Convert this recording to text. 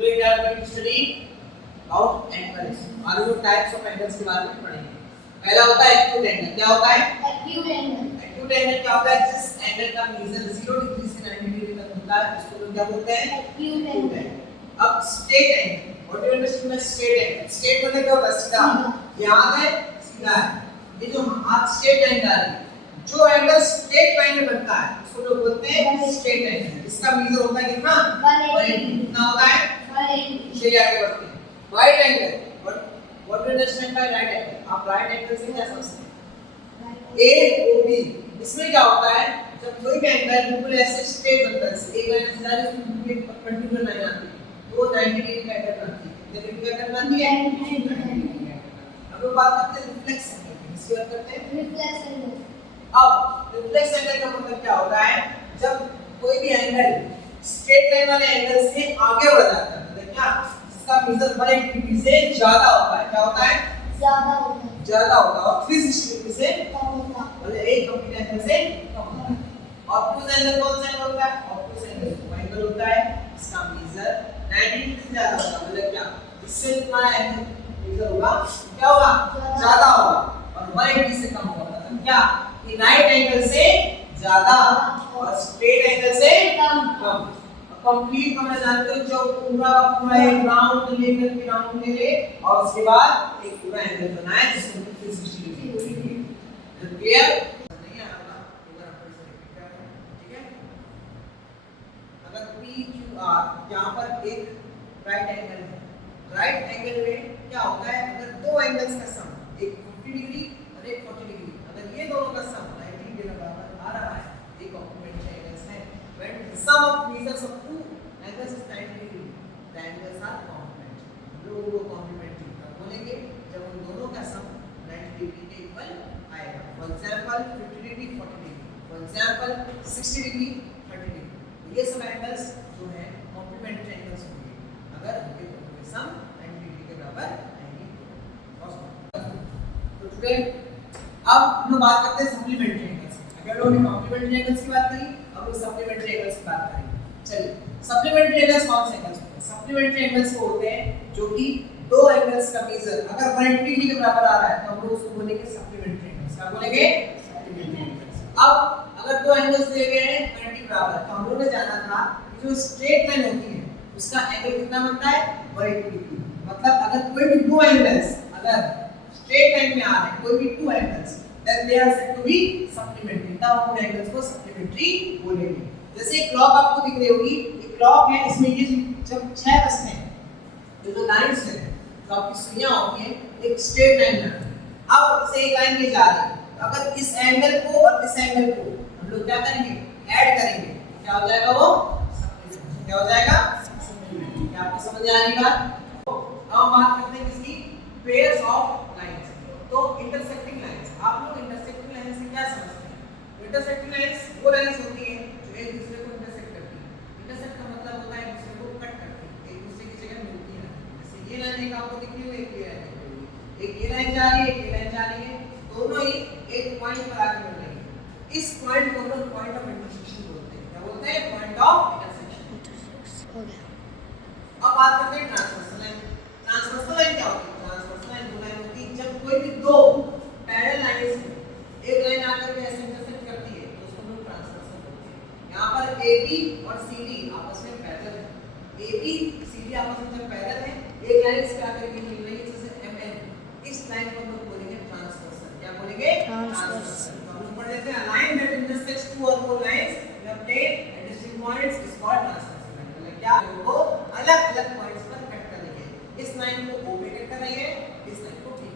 Today we are going to study about angles. आज हम types of angles के बारे में पढ़ेंगे। पहला होता है एक्यूट एंगल। क्या होता है? Acute angle. एक्यूट एंगल क्या होता है? जिस एंगल का मेजर 0 डिग्री से 90 डिग्री तक होता है उसको लोग क्या बोलते हैं? Acute angle. अब straight angle, what do you understand by straight angle? Straight मतलब क्या होता है? सीधा। याद है? सीधा है। ये जो हाथ स्ट्रेट लाइन जा रही है, जो एंगल स्ट्रेट लाइन में बनता है उसको लोग बोलते हैं स्ट्रेट एंगल। इसका मेजर होता है कितना? 180। कितना होता है? 180। चलिए आगे बढ़ते हैं। Right angle, what do you understand bye right angle? आप राइट एंगल से क्या समझते हैं? AOB। इसमें क्या होता है? जब कोई भी एंगल बिल्कुल ऐसे स्ट्रेट बनता है, एक लाइन से जा रही है उसमें बिल्कुल एक पर्टिकुलर लाइन आती है, तो 90 डिग्री का एंगल बनती है। कितने डिग्री का एंगल बनती है? 90 डिग्री का। अब लोग बात करते हैं रिफ्लेक्स एंगल की। इसकी बात करते हैं रिफ्लेक्स एंगल। अब रिफ्लेक्स एंगल का मतलब क्या होता है? जब कोई भी एंगल स्ट्रेट लाइन वाले एंगल से आगे बढ़ जाता है, मतलब क्या इसका मेजर 180 डिग्री से ज्यादा होता है। क्या होता है? ज्यादा होता है। ज्यादा होता है। और 360 डिग्री से कम होता है। मतलब एक कंप्लीट एंगल से कम होता है। ऑब्टूज एंगल कौन सा एंगल होता है? ऑब्टूज एंगल वो एंगल होता है इसका मेजर 90 डिग्री से ज्यादा होता है। मतलब क्या इससे तुम्हारा एंगल मेजर होगा क्या होगा? ज्यादा होगा। और 180 से कम होगा। मतलब क्या कि राइट एंगल से ज्यादा और स्ट्रेट एंगल से कम। कंप्लीट को मैं जानते हो जो पूरा का पूरा एक राउंड लेकर के राउंड ले ले और उसके बाद एक पूरा एंगल बनाए जिसको हम 360 डिग्री बोलेंगे। क्लियर? नहीं आ रहा एक बार आप फिर से रिपीट कर रहे हैं, ठीक है? अगर PQR यहां पर एक राइट एंगल है, राइट एंगल में क्या होता है? अगर दो एंगल्स का सम, एक 50 डिग्री और एक 40 डिग्री, अगर ये दोनों का सम 90 डिग्री के बराबर आ रहा है, ये कॉम्प्लीमेंट्री एंगल्स है। When the sum of measures of two angles is 90 degree, the angles are complementary। लोगों को कॉम्प्लीमेंट्री तब बोलेंगे जब उन दोनों का सम 90 डिग्री के इक्वल आएगा। For example 50 degree 40 degree, for example 60 degree 30 degree. ये सब एंगल्स जो है कॉम्प्लीमेंट्री एंगल्स होंगे अगर उनके दोनों के सम 90 डिग्री के बराबर आएंगे। तो टुडे अब हम लोग बात करते हैं सप्लीमेंट्री एंगल्स। अगर लोगों ने कॉम्प्लीमेंट्री एंगल्स की बात करी, अब लोग सप्लीमेंट्री एंगल्स की बात करेंगे। चलिए, सप्लीमेंट्री एंगल्स कौन से एंगल्स होते हैं? सप्लीमेंट्री एंगल्स वो होते हैं जो कि दो एंगल्स का मेजर अगर 180 डिग्री के बराबर आ रहा है तो हम लोग उसको बोलेंगे सप्लीमेंट्री एंगल्स। क्या बोलेंगे? Supplementary angles. अब अगर दो एंगल्स दिए गए हैं 90 बराबर, तो हम लोगों ने जाना था कि जो स्ट्रेट लाइन होती है उसका एंगल कितना बनता है? 180 डिग्री। मतलब अगर कोई भी दो एंगल्स अगर स्ट्रेट लाइन में आ रहे हैं, कोई भी two angles, then they are said to be supplementary। तब हम उन एंगल्स को सप्लीमेंट्री बोलेंगे। जैसे एक क्लॉक आपको दिख रही होगी, एक क्लॉक है, इसमें ये जब 6 बजते हैं जो लाइंस है क्लॉक की सुइयां होती हैं एक स्ट्रेट लाइन में, अब इसे एक लाइन में जा रही है, तो अगर इस एंगल को और इस एंगल को हम लोग क्या करेंगे? ऐड करेंगे। क्या हो जाएगा वो? सप्लीमेंट्री। क्या हो जाएगा? सप्लीमेंट्री। क्या आपको समझ आ रही बात? अब हम बात करते हैं किसकी? Pairs of lines. तो इंटरसेक्टिंग लाइंस, आप लोग इंटरसेक्टिंग लाइंस से क्या समझते हैं? इंटरसेक्टिंग लाइंस वो लाइंस होती हैं जो एक दूसरे को इंटरसेक्ट करती हैं। इंटरसेक्ट का मतलब होता है एक दूसरे को कट करती है, एक दूसरे की जगह मिलती है। जैसे ये लाइन एक आपको दिख रही है, एक ये लाइन दिख रही है, एक ये लाइन जा रही है, एक ये लाइन जा रही है, दोनों ही एक पॉइंट पर आके मिल रही है। इस पॉइंट को हम लोग पॉइंट ऑफ इंटरसेक्शन बोलते हैं। क्या बोलते हैं? Point of intersection. हो गया। अब बात करते हैं ट्रांसवर्सल लाइन। ट्रांसवर्सल लाइन क्या होती है? ट्रांसवर्सल लाइन वो लाइन होती है जब कोई भी दो पैरेलल लाइंस में एक लाइन आकर के ऐसे इंटरसेक्ट करती है तो उसको हम लोग ट्रांसवर्सल बोलते हैं। यहाँ पर AB और CD आपस में पैरेलल है। AB CD आपस में जब पैरेलल है, एक लाइन से आकर के मिल रही है जैसे MN, इस लाइन को हम लोग बोलेंगे ट्रांसवर्सल। क्या बोलेंगे? ट्रांसवर्सल। तो हम लोग पढ़ लेते हैं line that intersects two or more lines in a plane at distinct points is called transversal line. मतलब क्या वो अलग-अलग पॉइंट्स पर कट करेंगे। इस लाइन को O पे कट कर रही है, इस लाइन को B